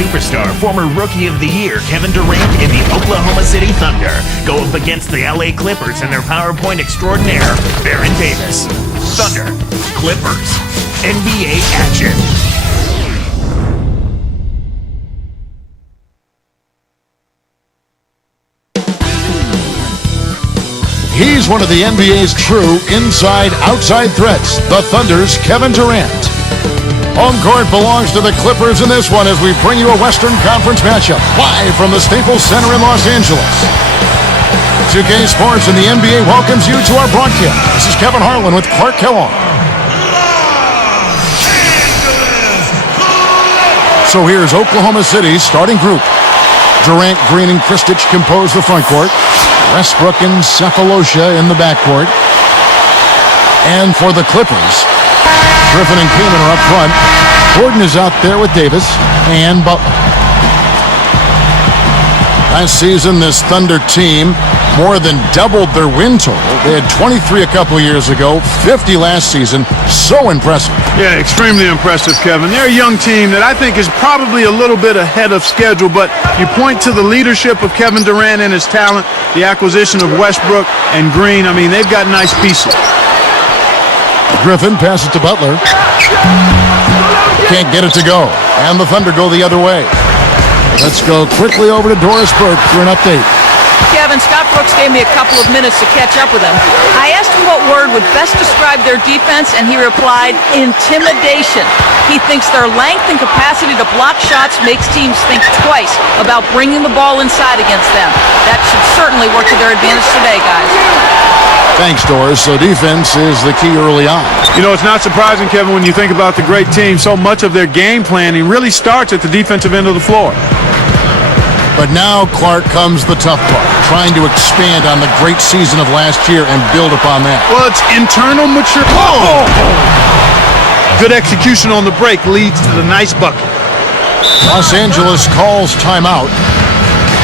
superstar, former Rookie of the Year Kevin Durant and the Oklahoma City Thunder go up against the LA Clippers and their PowerPoint extraordinaire, Baron Davis. Thunder, Clippers, NBA action. He's one of the NBA's true inside-outside threats, the Thunder's Kevin Durant. Home court belongs to the Clippers in this one as we bring you a Western Conference matchup live from the Staples Center in Los Angeles. 2K Sports and the NBA welcomes you to our broadcast. This is Kevin Harlan with Clark Kellogg. So here's Oklahoma City's starting group. Durant, Green, and Kristich compose the front court. Westbrook and Cephalosha in the backcourt. And for the Clippers, Griffin and Kaman are up front. Gordon is out there with Davis and Butler. Last season, this Thunder team more than doubled their win total. They had 23 a couple years ago, 50 last season. So impressive. Yeah, extremely impressive, Kevin. They're a young team that I think is probably a little bit ahead of schedule, but you point to the leadership of Kevin Durant and his talent, the acquisition of Westbrook and Green. I mean, they've got nice pieces. Griffin passes to Butler. Can't get it to go. And the Thunder go the other way. Let's go quickly over to Doris Burke for an update. Kevin, Scott Brooks gave me a couple of minutes to catch up with him. I asked him what word would best describe their defense, and he replied, intimidation. He thinks their length and capacity to block shots makes teams think twice about bringing the ball inside against them. That should certainly work to their advantage today, guys. Thanks, Doris. So defense is the key early on. You know, it's not surprising, Kevin, when you think about the great team. So much of their game planning really starts at the defensive end of the floor. But now, Clark, comes the tough part, trying to expand on the great season of last year and build upon that. Well, it's internal mature. Oh! Good execution on the break leads to the nice bucket. Los Angeles calls timeout.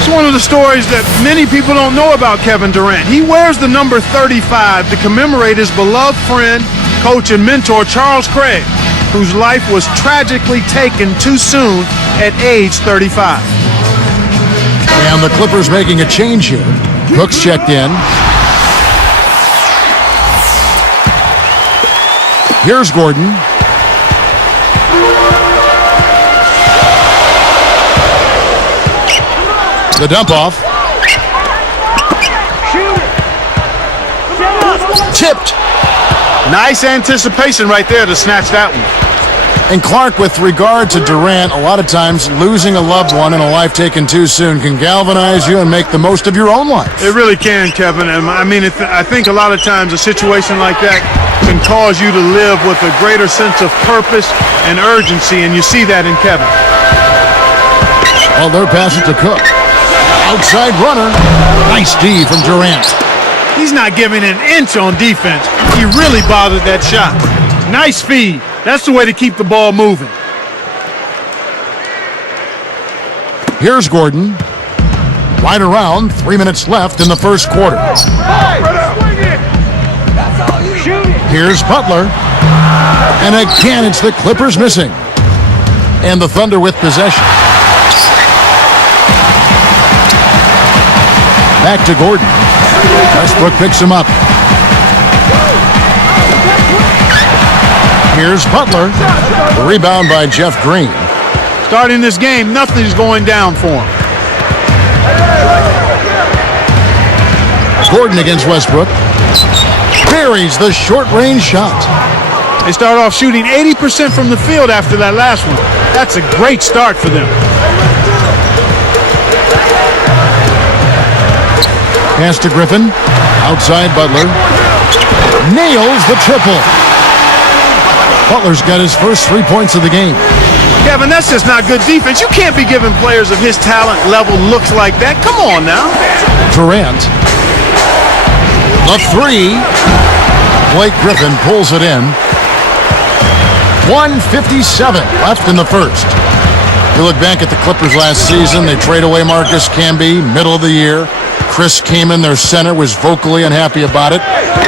It's one of the stories that many people don't know about Kevin Durant. He wears the number 35 to commemorate his beloved friend, coach, and mentor, Charles Craig, whose life was tragically taken too soon at age 35. And the Clippers making a change here. Brooks checked in. Here's Gordon. The dump off. Tipped. Nice anticipation right there to snatch that one. And Clark, with regard to Durant, a lot of times losing a loved one in a life taken too soon can galvanize you and make the most of your own life. It really can, Kevin. And I mean, I think a lot of times a situation like that can cause you to live with a greater sense of purpose and urgency, and you see that in Kevin. Well, they're passing to Cook. Outside runner. Nice D from Durant. He's not giving an inch on defense. He really bothered that shot. Nice feed. That's the way to keep the ball moving. Here's Gordon. Right around, 3 minutes left in the first quarter. Here's Butler. And again, it's the Clippers missing. And the Thunder with possession. Back to Gordon. Westbrook picks him up. Here's Butler. The rebound by Jeff Green. Starting this game, nothing's going down for him. Gordon against Westbrook. Buries the short-range shot. They start off shooting 80% from the field after that last one. That's a great start for them. Pass to Griffin. Outside Butler. Nails the triple. Butler's got his first 3 points of the game. Kevin, that's just not good defense. You can't be giving players of his talent level looks like that. Come on now. Durant. The three. Blake Griffin pulls it in. 1:57 left in the first. You look back at the Clippers last season. They trade away Marcus Camby, middle of the year. Chris Kamen, their center, was vocally unhappy about it.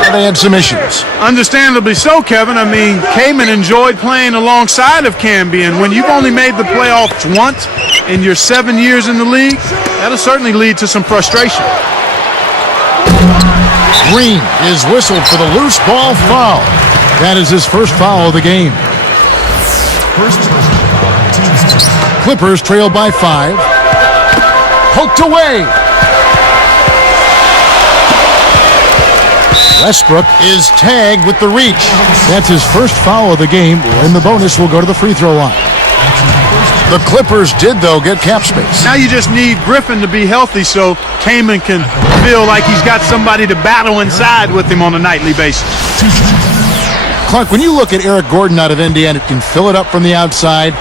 They had some issues. Understandably so, Kevin. I mean, Kamen enjoyed playing alongside of Camby, and when you've only made the playoffs once in your 7 years in the league, that'll certainly lead to some frustration. Green is whistled for the loose ball foul. That is his first foul of the game. Clippers trail by 5. Poked away. Westbrook is tagged with the reach. That's his first foul of the game, and the bonus will go to the free throw line. The Clippers did, though, get cap space. Now you just need Griffin to be healthy so Kamen can feel like he's got somebody to battle inside with him on a nightly basis. Clark, when you look at Eric Gordon out of Indiana, he can fill it up from the outside,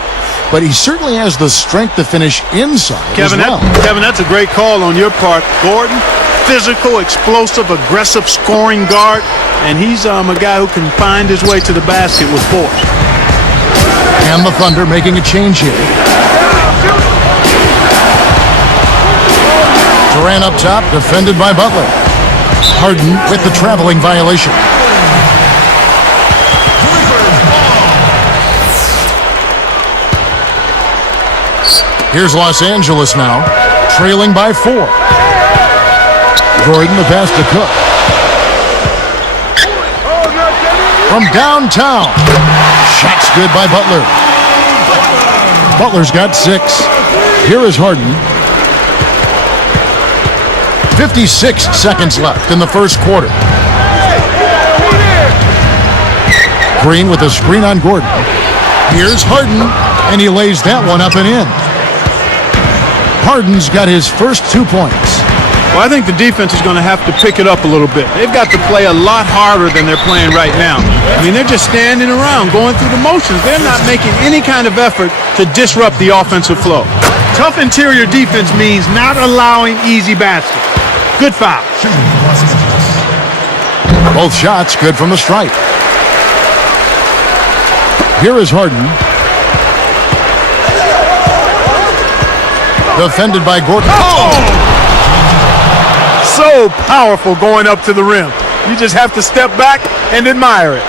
but he certainly has the strength to finish inside Kevin, as well. Kevin, that's a great call on your part. Gordon, physical, explosive, aggressive scoring guard, and he's a guy who can find his way to the basket with force. And the Thunder making a change here. Durant up top, defended by Butler. Harden with the traveling violation. Here's Los Angeles now, trailing by 4. Gordon, the pass to Cook. From downtown. Shot's good by Butler. Butler's got 6. Here is Harden. 56 seconds left in the first quarter. Green with a screen on Gordon. Here's Harden, and he lays that one up and in. Harden's got his first 2 points. Well, I think the defense is going to have to pick it up a little bit. They've got to play a lot harder than they're playing right now. I mean, they're just standing around, going through the motions. They're not making any kind of effort to disrupt the offensive flow. Tough interior defense means not allowing easy baskets. Good foul. Both shots good from the stripe. Here is Harden. Defended by Gordon. Oh! So powerful going up to the rim. You just have to step back and admire it.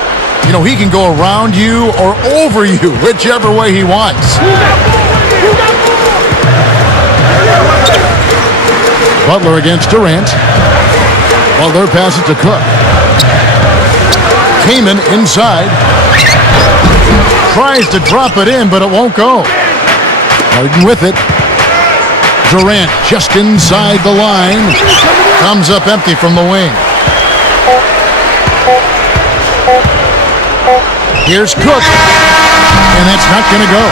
You know, he can go around you or over you, whichever way he wants. Butler against Durant. Butler passes to Cook. Kamen inside. Tries to drop it in, but it won't go. Harden with it. Durant just inside the line. Comes up empty from the wing. Here's Cook. And that's not going to go.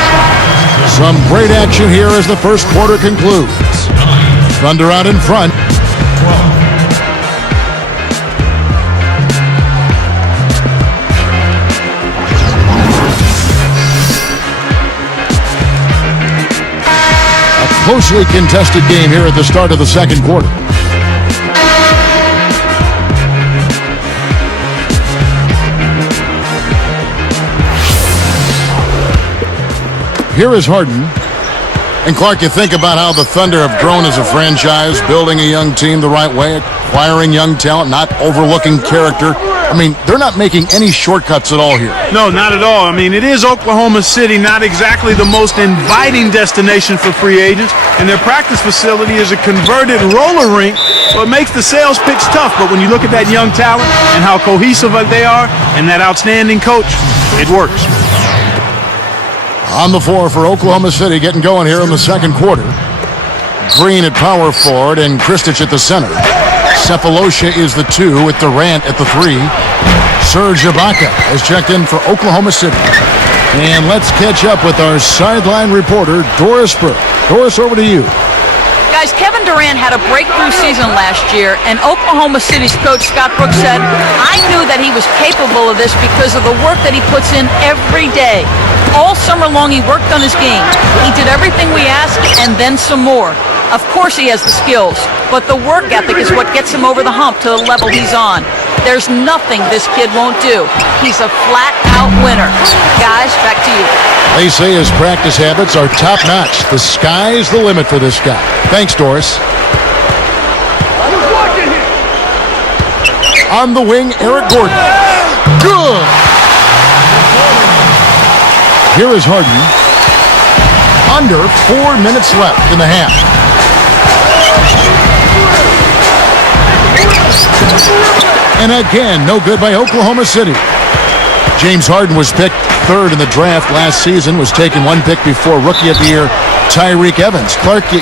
Some great action here as the first quarter concludes. Thunder out in front. Closely contested game here at the start of the second quarter. Here is Harden. And Clark, you think about how the Thunder have grown as a franchise, building a young team the right way, acquiring young talent, not overlooking character. I mean, they're not making any shortcuts at all here. No, not at all. I mean, it is Oklahoma City, not exactly the most inviting destination for free agents, and their practice facility is a converted roller rink, so it makes the sales pitch tough. But when you look at that young talent and how cohesive they are and that outstanding coach, it works. On the floor for Oklahoma City, getting going here in the second quarter. Green at power forward and Kristich at the center. Cephalosha is the 2 with Durant at the 3. Serge Ibaka has checked in for Oklahoma City. And let's catch up with our sideline reporter, Doris Burke. Doris, over to you. Guys, Kevin Durant had a breakthrough season last year, and Oklahoma City's coach Scott Brooks said, I knew that he was capable of this because of the work that he puts in every day. All summer long, he worked on his game. He did everything we asked and then some more. Of course he has the skills, but the work ethic is what gets him over the hump to the level he's on. There's nothing this kid won't do. He's a flat-out winner. Guys, back to you. They say his practice habits are top-notch. The sky's the limit for this guy. Thanks, Doris. On the wing, Eric Gordon. Good. Here is Harden. Under 4 minutes left in the half. And again, no good by Oklahoma City. James Harden was picked third in the draft last season, was taken one pick before Rookie of the Year Tyreke Evans. Clark, you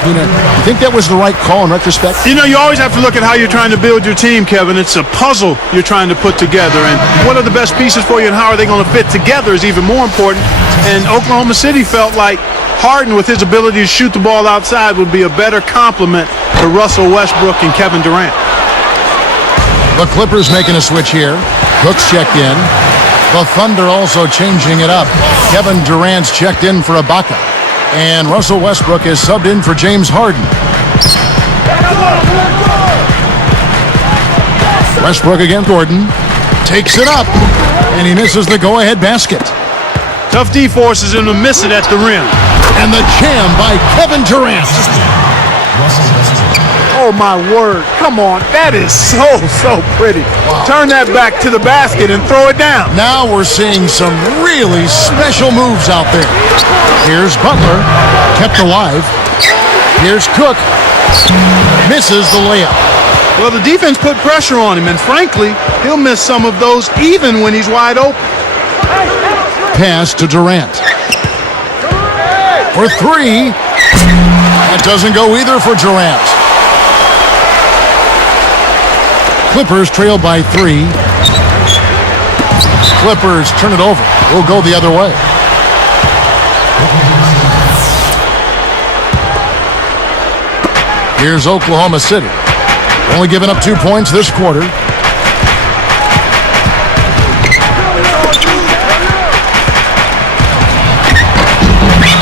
think that was the right call in retrospect? You know, you always have to look at how you're trying to build your team, Kevin. It's a puzzle you're trying to put together, and what are the best pieces for you and how are they going to fit together is even more important. And Oklahoma City felt like Harden, with his ability to shoot the ball outside, would be a better complement to Russell Westbrook and Kevin Durant. The Clippers making a switch here. Cook's checked in. The Thunder also changing it up. Kevin Durant's checked in for Ibaka. And Russell Westbrook is subbed in for James Harden. Westbrook against Gordon. Takes it up. And he misses the go-ahead basket. Tough D forces him to miss it at the rim. And the jam by Kevin Durant. Oh, my word. Come on. That is so pretty. Wow. Turn that back to the basket and throw it down. Now we're seeing some really special moves out there. Here's Butler. Kept alive. Here's Cook. Misses the layup. Well, the defense put pressure on him, and frankly, he'll miss some of those even when he's wide open. Pass to Durant. For three. That doesn't go either for Durant. Clippers trail by 3. Clippers turn it over. We'll go the other way. Here's Oklahoma City. Only giving up 2 points this quarter.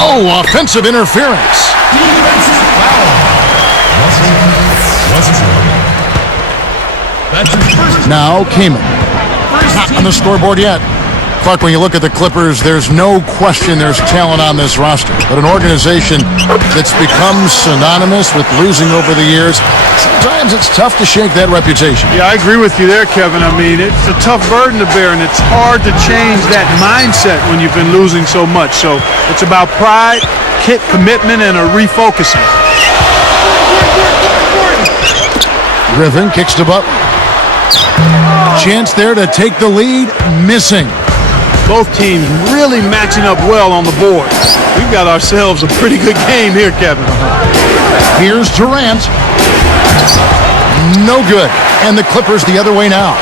Oh, offensive interference. Now Kamen. Not on the scoreboard yet. Clark, when you look at the Clippers, there's no question there's talent on this roster. But an organization that's become synonymous with losing over the years, sometimes it's tough to shake that reputation. Yeah, I agree with you there, Kevin. I mean, it's a tough burden to bear, and it's hard to change that mindset when you've been losing so much. So it's about pride, commitment, and a refocusing. Griffin kicks to Butler. Chance there to take the lead, missing. Both teams really matching up well on the board. We've got ourselves a pretty good game here, Kevin. Here's Durant. No good. And the Clippers the other way now.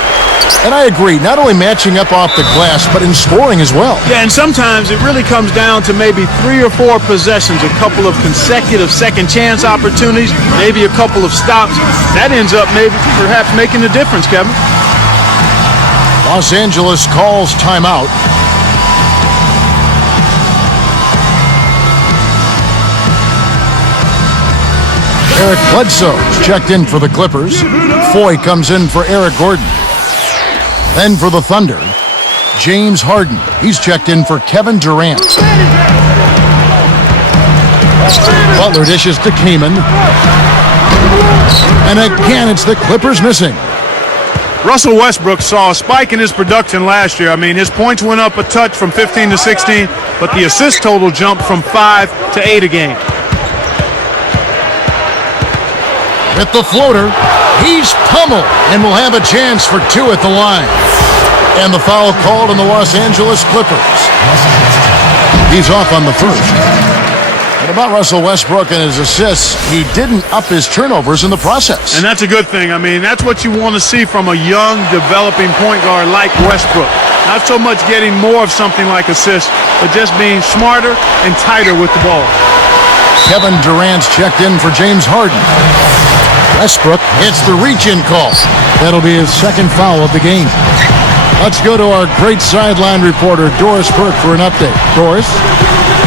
And I agree, not only matching up off the glass, but in scoring as well. Yeah, and sometimes it really comes down to maybe 3 or 4 possessions, a couple of consecutive second chance opportunities, maybe a couple of stops. That ends up maybe perhaps making a difference, Kevin. Los Angeles calls timeout. Eric Bledsoe checked in for the Clippers. Foy comes in for Eric Gordon. Then for the Thunder, James Harden. He's checked in for Kevin Durant. Butler dishes to Kamen. And again, it's the Clippers missing. Russell Westbrook saw a spike in his production last year. I mean, his points went up a touch from 15 to 16, but the assist total jumped from 5 to 8 a game. With the floater, he's pummeled and will have a chance for 2 at the line. And the foul called on the Los Angeles Clippers. He's off on the first. And about Russell Westbrook and his assists, he didn't up his turnovers in the process. And that's a good thing. I mean, that's what you want to see from a young, developing point guard like Westbrook. Not so much getting more of something like assists, but just being smarter and tighter with the ball. Kevin Durant's checked in for James Harden. Westbrook hits the reach-in call. That'll be his second foul of the game. Let's go to our great sideline reporter, Doris Burke, for an update. Doris?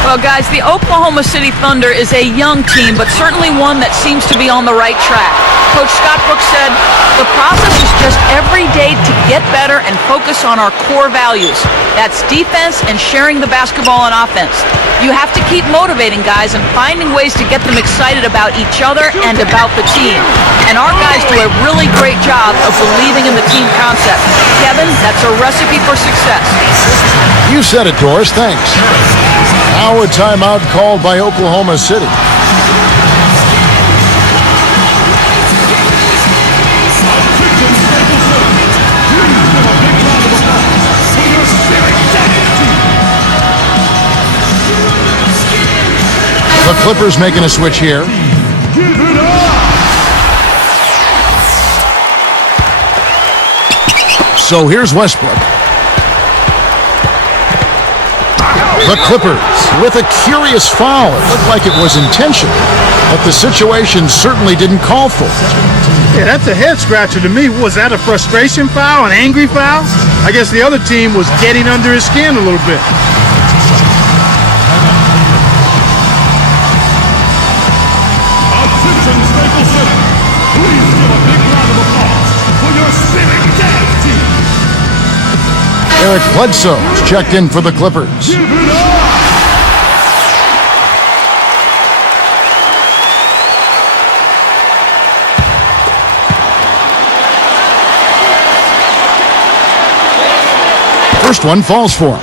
Well, guys, the Oklahoma City Thunder is a young team, but certainly one that seems to be on the right track. Coach Scott Brooks said, "The process is just every day to get better and focus on our core values. That's defense and sharing the basketball on offense. You have to keep motivating guys and finding ways to get them excited about each other and about the team. And our guys do a really great job of believing in the team concept. Kevin, that's a recipe for success." You said it, Doris. Thanks. Now a timeout called by Oklahoma City. The Clippers making a switch here. So here's Westbrook. The Clippers with a curious foul. It looked like it was intentional, but the situation certainly didn't call for it. Yeah, that's a head scratcher to me. Was that a frustration foul, an angry foul? I guess the other team was getting under his skin a little bit. Eric Bledsoe's checked in for the Clippers. First one falls for him.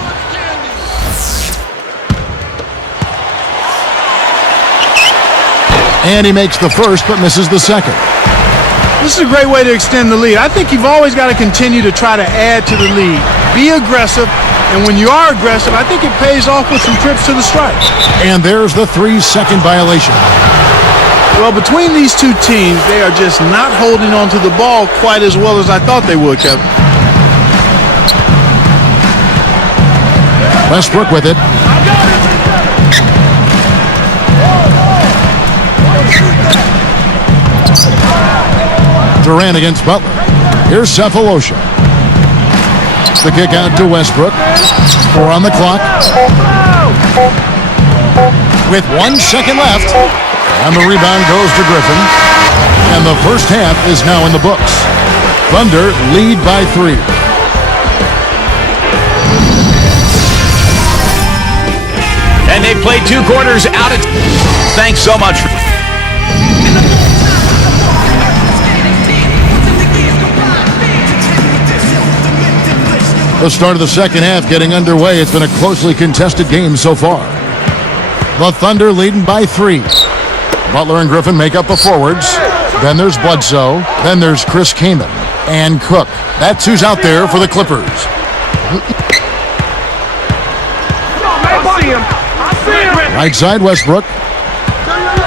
And he makes the first but misses the second. This is a great way to extend the lead. I think you've always got to continue to try to add to the lead. Be aggressive, and when you are aggressive, I think it pays off with some trips to the stripe. And there's the 3-second violation. Well, between these two teams, they are just not holding on to the ball quite as well as I thought they would, Kevin. Westbrook with it. Durant against Butler. Here's Cephalosha. The kick out to Westbrook. 4 on the clock. With 1 second left. And the rebound goes to Griffin. And the first half is now in the books. Thunder lead by 3. And they played 2 quarters out of... Thanks so much. The start of the second half getting underway. It's been a closely contested game so far. The Thunder leading by 3. Butler and Griffin make up the forwards. Then there's Bledsoe. Then there's Chris Kaman and Cook. That's who's out there for the Clippers. Right side, Westbrook.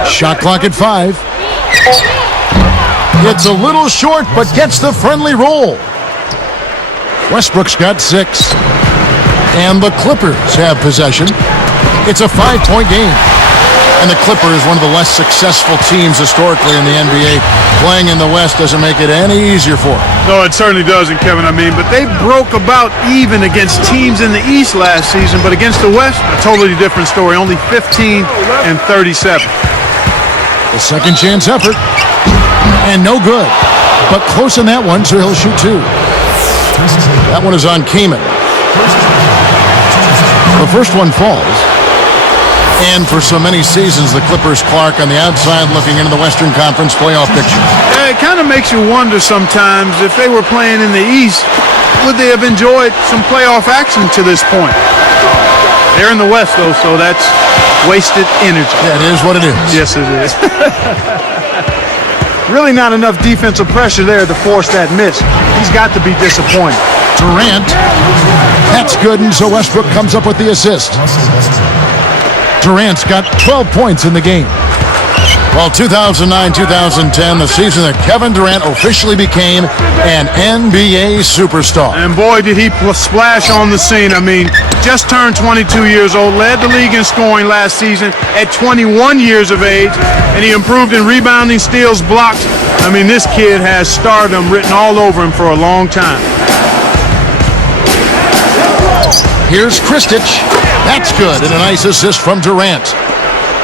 Shot clock at 5. It's a little short, but gets the friendly roll. Westbrook's got 6. And the Clippers have possession. It's a 5-point game. And the Clippers, one of the less successful teams historically in the NBA, playing in the West doesn't make it any easier for them. No, it certainly doesn't, Kevin. But they broke about even against teams in the East last season, but against the West, a totally different story. Only 15 and 37. The second chance effort. And no good. But close in that one, so he'll shoot 2. That one is on Kaman. The first one falls. And for so many seasons, the Clippers, Clark, on the outside looking into the Western Conference playoff picture. Yeah, it kind of makes you wonder sometimes if they were playing in the East, would they have enjoyed some playoff action to this point? They're in the West, though, so that's wasted energy. Yeah, it is what it is. Yes, it is. Really not enough defensive pressure there to force that miss. He's got to be disappointed. Durant. That's good, and so Westbrook comes up with the assist. Durant's got 12 points in the game. Well, 2009-2010, the season that Kevin Durant officially became an NBA superstar. And boy, did he splash on the scene. Just turned 22 years old, led the league in scoring last season at 21 years of age, and he improved in rebounding, steals, blocks. This kid has stardom written all over him for a long time. Here's Kristich. That's good, and a nice assist from Durant.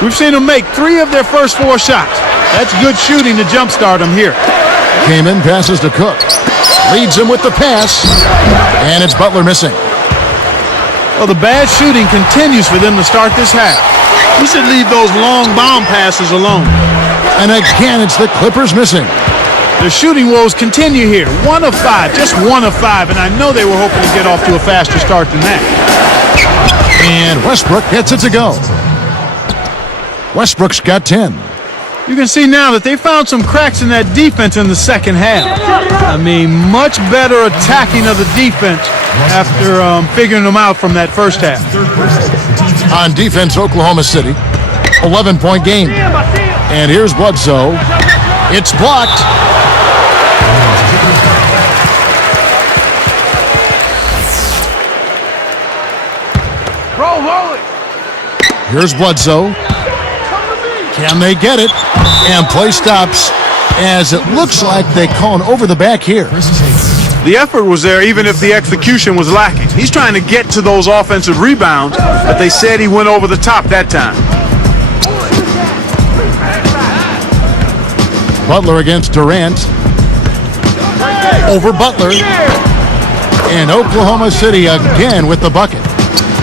We've seen them make 3 of their first 4 shots. That's good shooting to jumpstart them here. Kamen passes to Cook. Leads him with the pass. And it's Butler missing. Well, the bad shooting continues for them to start this half. We should leave those long bomb passes alone. And again, it's the Clippers missing. The shooting woes continue here. 1 of 5, just 1 of 5, and I know they were hoping to get off to a faster start than that. And Westbrook gets it to go. Westbrook's got 10. You can see now that they found some cracks in that defense in the second half. I mean, much better attacking of the defense after figuring them out from that first half. On defense, Oklahoma City, 11-point game. And here's Bledsoe. It's blocked. Here's Bledsoe. Can they get it? And play stops as it looks like they call an over the back here. The effort was there even if the execution was lacking. He's trying to get to those offensive rebounds, but they said he went over the top that time. Butler against Durant. Over Butler. And Oklahoma City again with the bucket.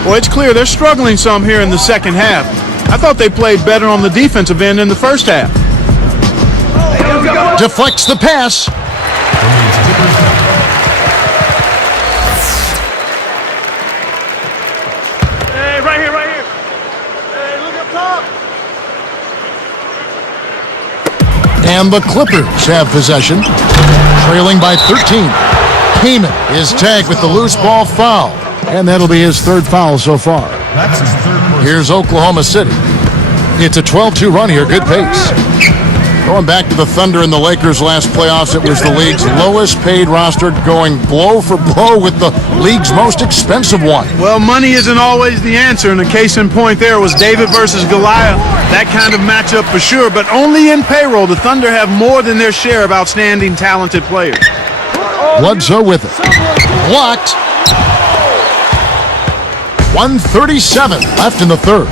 Well, it's clear they're struggling some here in the second half. I thought they played better on the defensive end in the first half. Deflects the pass. Hey, right here. Hey, look up top. And the Clippers have possession, trailing by 13. Kamen is tagged with the loose ball foul, and that'll be his 3rd foul so far. Here's Oklahoma City. It's a 12-2 run here, good pace. Going back to the Thunder and the Lakers last playoffs, it was the league's lowest paid roster, going blow for blow with the league's most expensive one. Well, money isn't always the answer, and the case in point there was David versus Goliath. That kind of matchup for sure, but only in payroll. The Thunder have more than their share of outstanding, talented players. Bledsoe with it. Blocked. 1:37 left in the 3rd.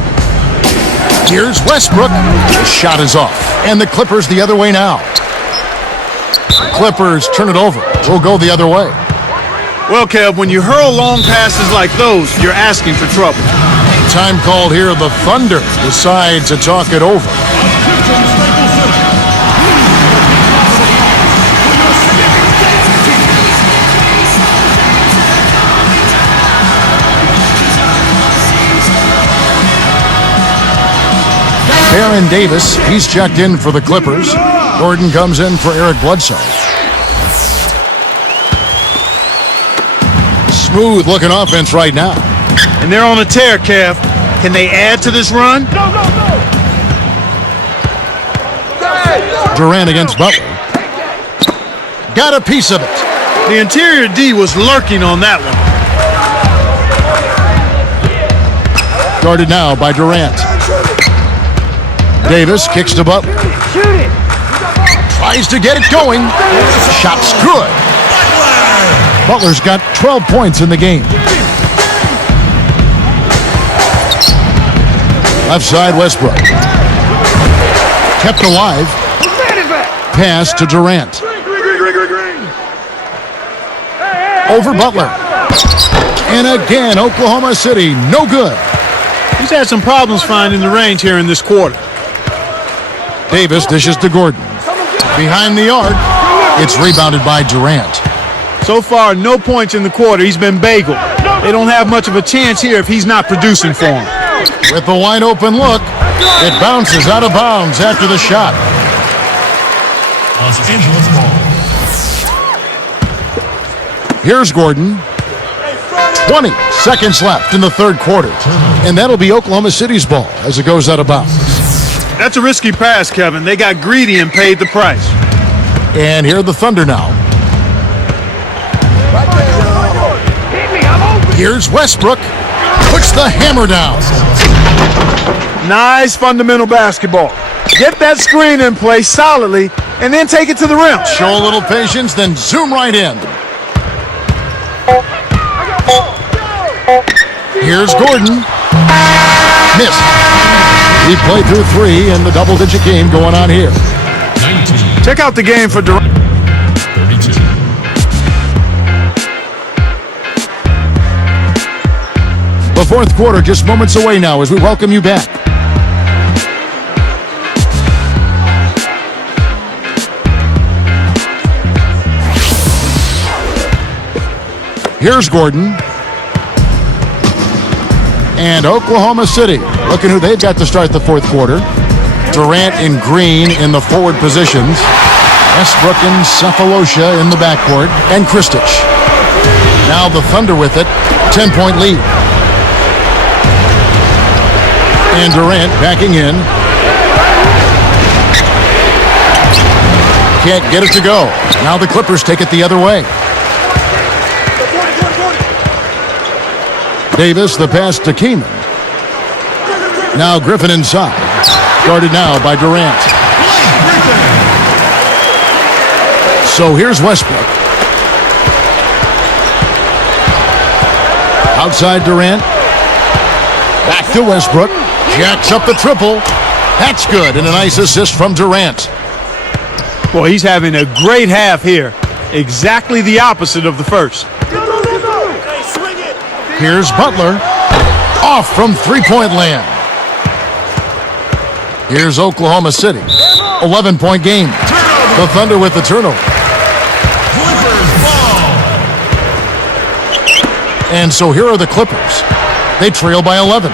Here's Westbrook. His shot is off. And the Clippers the other way now. Clippers turn it over. We'll go the other way. Well, Kev, when you hurl long passes like those, you're asking for trouble. Time called here. The Thunder decide to talk it over. Baron Davis, he's checked in for the Clippers. Gordon comes in for Eric Bledsoe. Smooth looking offense right now. And they're on a tear, Kev. Can they add to this run? Durant against Butler. Got a piece of it. The interior D was lurking on that one. Guarded now by Durant. Davis kicks to Butler. Tries to get it going. Shot's good. Butler's got 12 points in the game. Left side, Westbrook. Kept alive. Pass to Durant. Over Butler. And again, Oklahoma City, no good. He's had some problems finding the range here in this quarter. Davis dishes to Gordon. Behind the arc, it's rebounded by Durant. So far, no points in the quarter. He's been bageled. They don't have much of a chance here if he's not producing for them. With the wide open look, it bounces out of bounds after the shot. Los Angeles ball. Here's Gordon. 20 seconds left in the 3rd quarter. And that'll be Oklahoma City's ball as it goes out of bounds. That's a risky pass, Kevin. They got greedy and paid the price. And here are the Thunder now. Here's Westbrook. Puts the hammer down. Nice fundamental basketball. Get that screen in place solidly and then take it to the rim. Show a little patience, then zoom right in. Here's Gordon. Missed. We played through 3 in the double-digit game going on here. 19. Check out the game for Durant. 32. The fourth quarter just moments away now as we welcome you back. Here's Gordon. And Oklahoma City, looking who they've got to start the fourth quarter. Durant in green in the forward positions. Westbrook and Cephalosha in the backcourt. And Kristich. Now the Thunder with it. 10-point lead. And Durant backing in. Can't get it to go. Now the Clippers take it the other way. Davis, the pass to Keenan. Now Griffin inside. Guarded now by Durant. So here's Westbrook. Outside Durant. Back to Westbrook. Jacks up the triple. That's good. And a nice assist from Durant. Boy, he's having a great half here. Exactly the opposite of the first. Here's Butler. Off from three-point land. Here's Oklahoma City. 11-point game. The Thunder with the turnover. And so here are the Clippers. They trail by 11.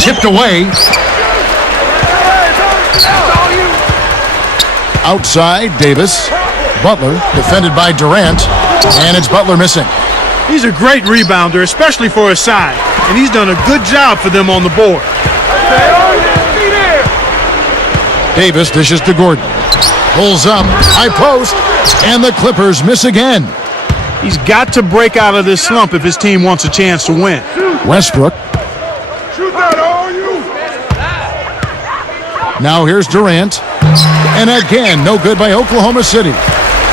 Tipped away. Outside, Davis. Butler, defended by Durant. And it's Butler missing. He's a great rebounder, especially for his size, and he's done a good job for them on the board. Davis dishes to Gordon. Pulls up, high post, and the Clippers miss again. He's got to break out of this slump if his team wants a chance to win. Westbrook. Now here's Durant. And again, no good by Oklahoma City.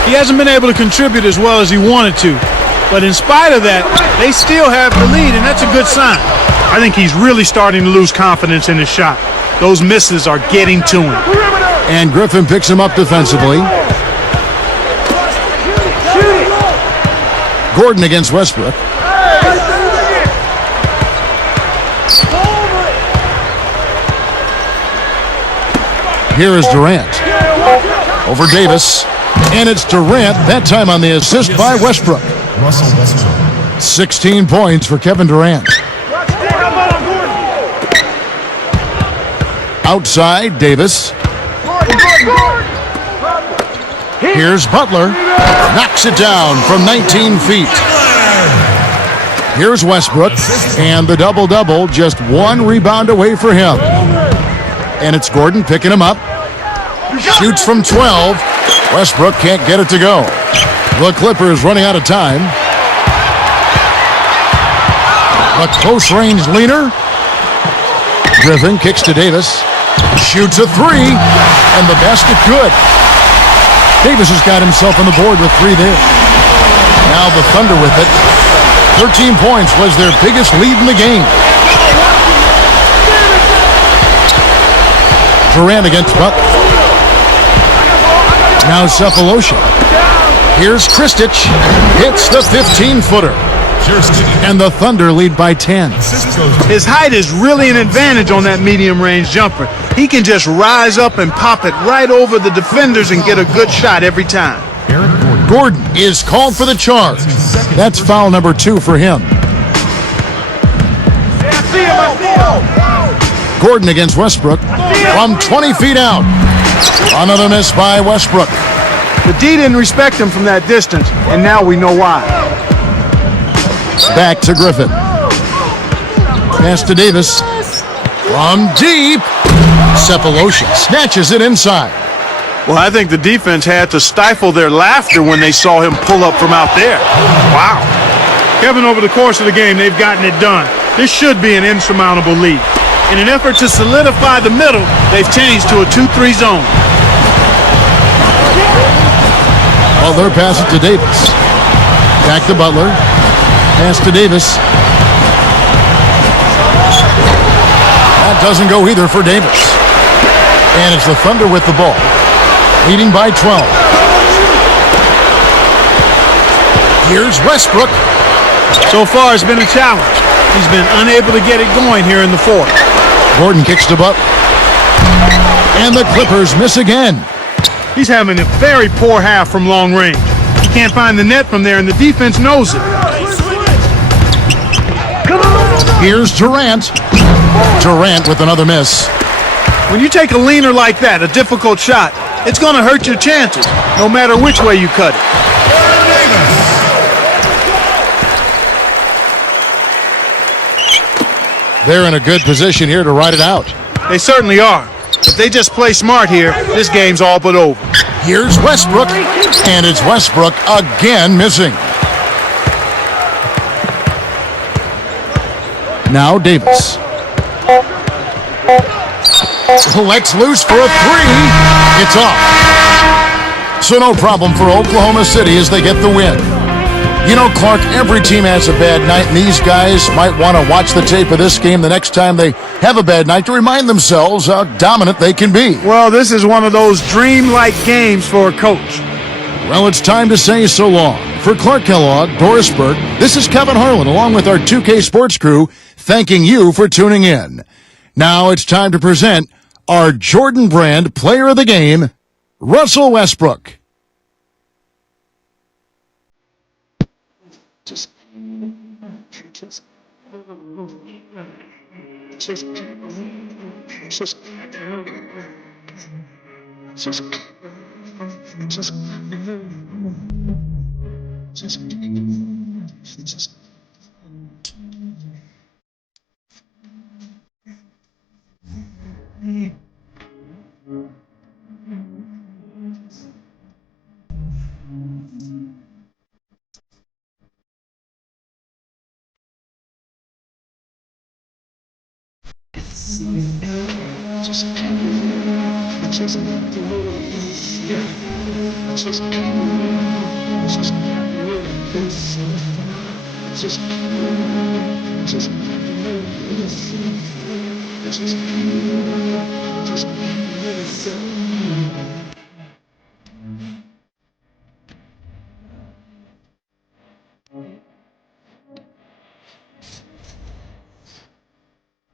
He hasn't been able to contribute as well as he wanted to. But in spite of that, they still have the lead, and that's a good sign. I think he's really starting to lose confidence in his shot. Those misses are getting to him. And Griffin picks him up defensively. Gordon against Westbrook. Here is Durant. Over Davis. And it's Durant, that time on the assist by Westbrook. 16 points for Kevin Durant. Outside, Davis. Here's Butler. Knocks it down from 19 feet. Here's Westbrook. And the double-double, just one rebound away for him. And it's Gordon picking him up. Shoots from 12. Westbrook can't get it to go. The Clippers running out of time. A close-range leaner. Griffin kicks to Davis. Shoots a three. And the basket good. Davis has got himself on the board with 3 there. Now the Thunder with it. 13 points was their biggest lead in the game. Durant against Butler. Now Cephalosha. Here's Kristich. Hits the 15-footer. And the Thunder lead by 10. His height is really an advantage on that medium-range jumper. He can just rise up and pop it right over the defenders and get a good shot every time. Gordon is called for the charge. That's foul number 2 for him. Gordon against Westbrook from 20 feet out. Another miss by Westbrook. The D didn't respect him from that distance, and now we know why. Back to Griffin. Pass to Davis. From deep. Cephalosha snatches it inside. Well, I think the defense had to stifle their laughter when they saw him pull up from out there. Wow. Kevin, over the course of the game, they've gotten it done. This should be an insurmountable lead. In an effort to solidify the middle, they've changed to a 2-3 zone. Butler pass it to Davis. Back to Butler. Pass to Davis. That doesn't go either for Davis. And it's the Thunder with the ball, leading by 12. Here's Westbrook. So far, it's been a challenge. He's been unable to get it going here in the fourth. Gordon kicks to Butler. And the Clippers miss again. He's having a very poor half from long range. He can't find the net from there, and the defense knows it. Here's Durant. Durant with another miss. When you take a leaner like that, a difficult shot, it's going to hurt your chances, no matter which way you cut it. They're in a good position here to ride it out. They certainly are. If they just play smart here, this game's all but over. Here's Westbrook, and it's Westbrook again missing. Now Davis. Lets loose for a three. It's off. So no problem for Oklahoma City as they get the win. You know, Clark, every team has a bad night, and these guys might want to watch the tape of this game the next time they have a bad night to remind themselves how dominant they can be. Well, this is one of those dream-like games for a coach. Well, it's time to say so long. For Clark Kellogg, Doris Burke, this is Kevin Harlan, along with our 2K Sports crew, thanking you for tuning in. Now it's time to present our Jordan Brand Player of the Game, Russell Westbrook.